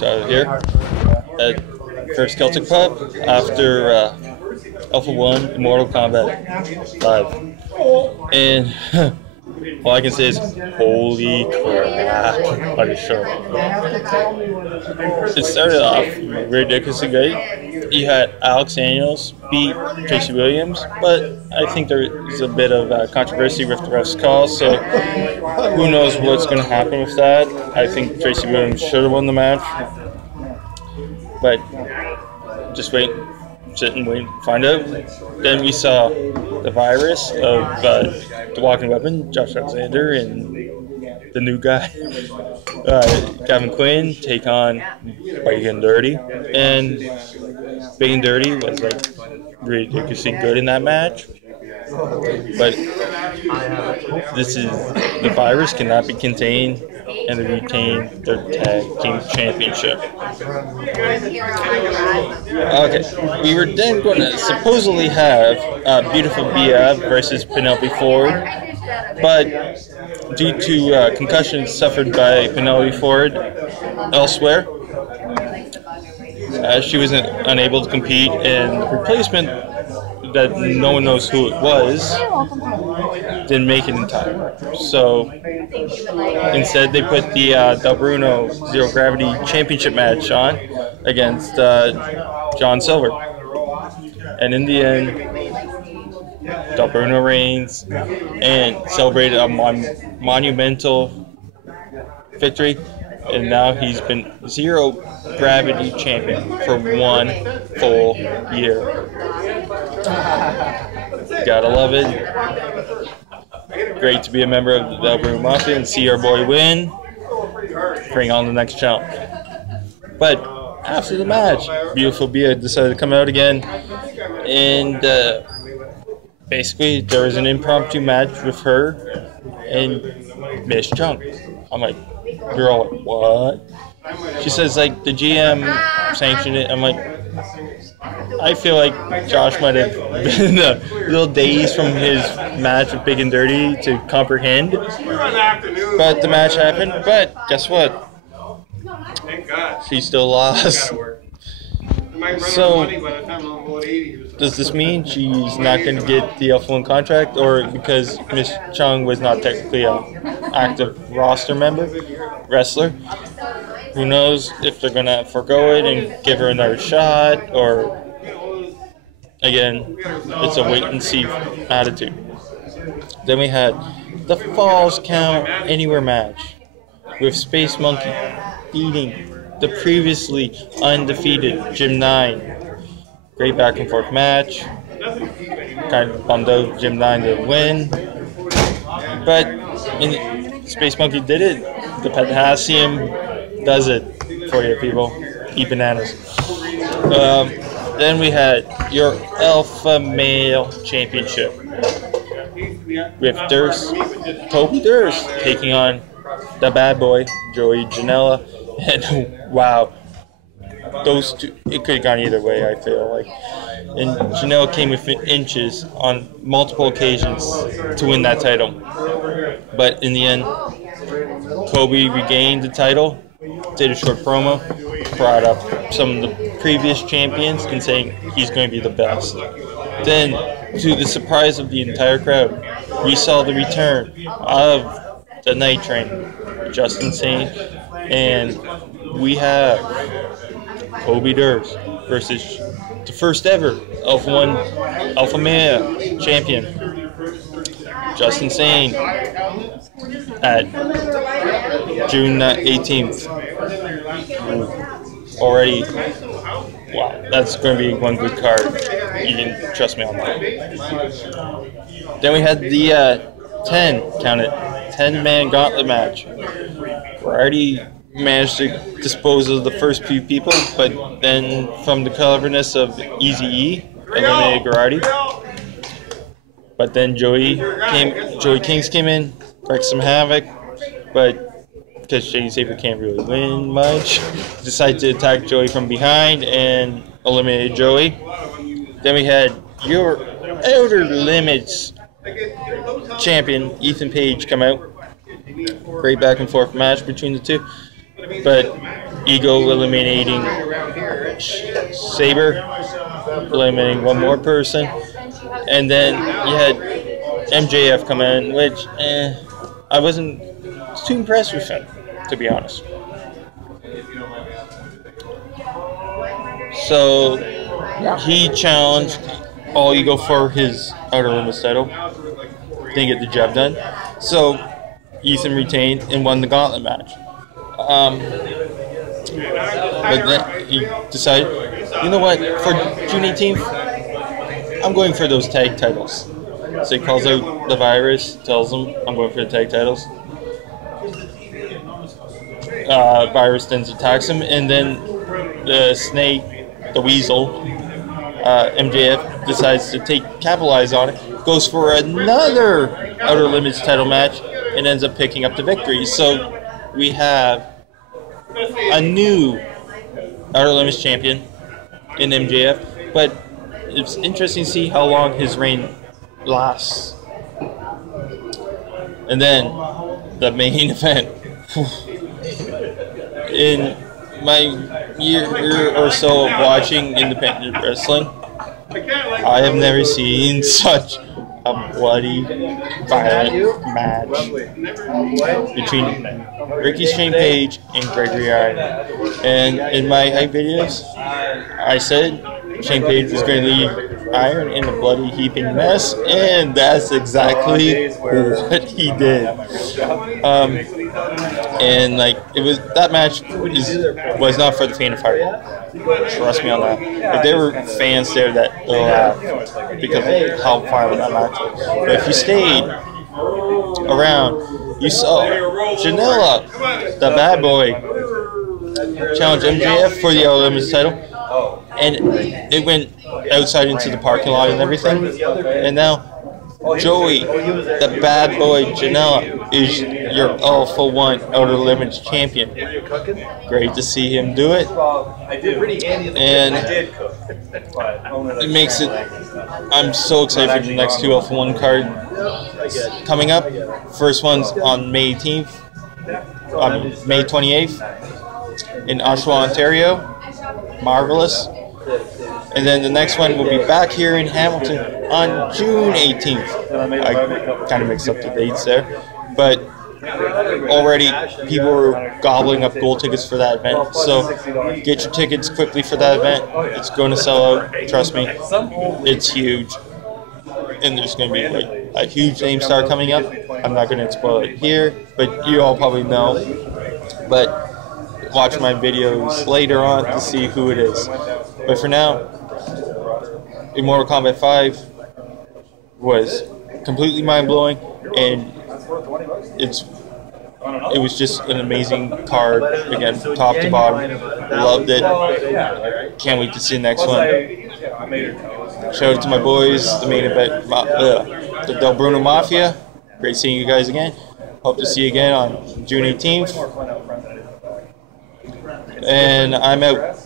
here at First Celtic Pub after Alpha-1 Immortal Kombat live. And all I can say is, holy crap, on the show. It started off ridiculously good. You had Alex Daniels beat Tracy Williams, but I think there's a bit of controversy with the ref's call, so who knows what's going to happen with that. I think Tracy Williams should have won the match, but just sit and wait and find out. Then we saw the virus of the Walking Weapon, Josh Alexander, and the new guy, Gavin Quinn, take on Big and Dirty. And Big and Dirty was like ridiculously good in that match. But the virus cannot be contained, and they retain their tag team championship. Okay, we were then going to supposedly have Beautiful Bia versus Penelope Ford, but due to concussions suffered by Penelope Ford elsewhere, she was unable to compete, and the replacement, that no one knows who it was, didn't make it in time. So instead they put the Del Bruno Zero Gravity Championship match on against John Silver. And in the end, Del Bruno reigns and celebrated a monumental victory. And now he's been Zero Gravity champion for 1 full year. Gotta love it. Great to be a member of the Del Bruno Mafia and see our boy win. Bring on the next challenge. But after the match, Beautiful Bia decided to come out again, and basically there was an impromptu match with her and Miss Chung. I'm like, you're all like, what? She says, like, the GM sanctioned it. I'm like, I feel like Josh might have been a little dazed from his match with Big and Dirty to comprehend. But the match happened. But guess what? She still lost. So, does this mean she's not going to get the Alpha-1 contract? Or because Miss Chung was not technically an active roster wrestler? Who knows if they're going to forego it and give her another shot, or, again, it's a wait-and-see attitude. Then we had the Falls Count Anywhere match with Space Monkey beating the previously undefeated Jim 9. Great back-and-forth match. Kind of bummed out Jim 9 didn't win. But Space Monkey did it. The potassium does it for you, people. Eat bananas. Then we had your Alpha Male Championship with Toby Durst taking on the bad boy, Joey Janela. And wow, those two, it could have gone either way, I feel like. And Janela came within inches on multiple occasions to win that title. But in the end, Kobe regained the title, did a short promo, brought up some of the previous champions and saying he's going to be the best. Then, to the surprise of the entire crowd, we saw the return of the Night Train, Justin Sane, and we have Kobe Durst versus the first ever Alpha-1 Alpha Male champion, Justin Sane, at June 18th. Already, wow, that's going to be one good card. You can trust me on that. Then we had the 10-man gauntlet match. Variety managed to dispose of the first few people, but then from the cleverness of Eazy-E, eliminated Garrity. But then Joey Kings came in, wreaked some havoc, but because Shady Saber can't really win much, decided to attack Joey from behind and eliminated Joey. Then we had your Outer Limits champion, Ethan Page, come out. Great back and forth match between the two. But Ego eliminating Saber, eliminating one more person, and then you had MJF come in, which I wasn't too impressed with him, to be honest. So he challenged All Ego for his Outer Limits title. Didn't get the job done. So Ethan retained and won the gauntlet match. But then he decided, you know what, for June 18th, I'm going for those tag titles. So he calls out the Virus, tells him, I'm going for the tag titles. Virus then attacks him, and then the Snake, the Weasel, MJF decides to capitalize on it, goes for another Outer Limits title match, and ends up picking up the victory. So we have a new Outer Limits champion in MJF, but it's interesting to see how long his reign lasts. And then the main event. In my year or so of watching independent wrestling, I have never seen such a bloody, violent match between Ricky Shane Page and Gregory Iron. And in my hype videos, I said Shane Page was going to leave Iron in a bloody heaping mess, and that's exactly what he did. And like that match was not for the faint of heart. Trust me on that. Like, there were fans there that laughed because of how violent that match was. But if you stayed around, you saw Janela, the bad boy, challenge MJF for the Outer Limits title, and it went outside into the parking lot and everything. And now Joey, the bad boy Janela, is your Alpha-1 Outer Limits champion. Great to see him do it. And it makes it... I'm so excited for the next two Alpha-1 cards coming up. First one's on May 18th, May 28th in Oshawa, Ontario. Marvelous. And then the next one will be back here in Hamilton on June 18th. I kind of mixed up the dates there. But already people are gobbling up gold tickets for that event. So get your tickets quickly for that event. It's going to sell out. Trust me. It's huge. And there's going to be like a huge name star coming up. I'm not going to spoil it here, but you all probably know. But watch my videos later on to see who it is. But for now, Immortal Kombat 5 was completely mind-blowing, and it was just an amazing card, again, from top to bottom. Loved it. Can't wait to see the next one. Shout out to my boys, the main event, the Del Bruno Mafia. Great seeing you guys again. Hope to see you again on June 18th. And I'm out.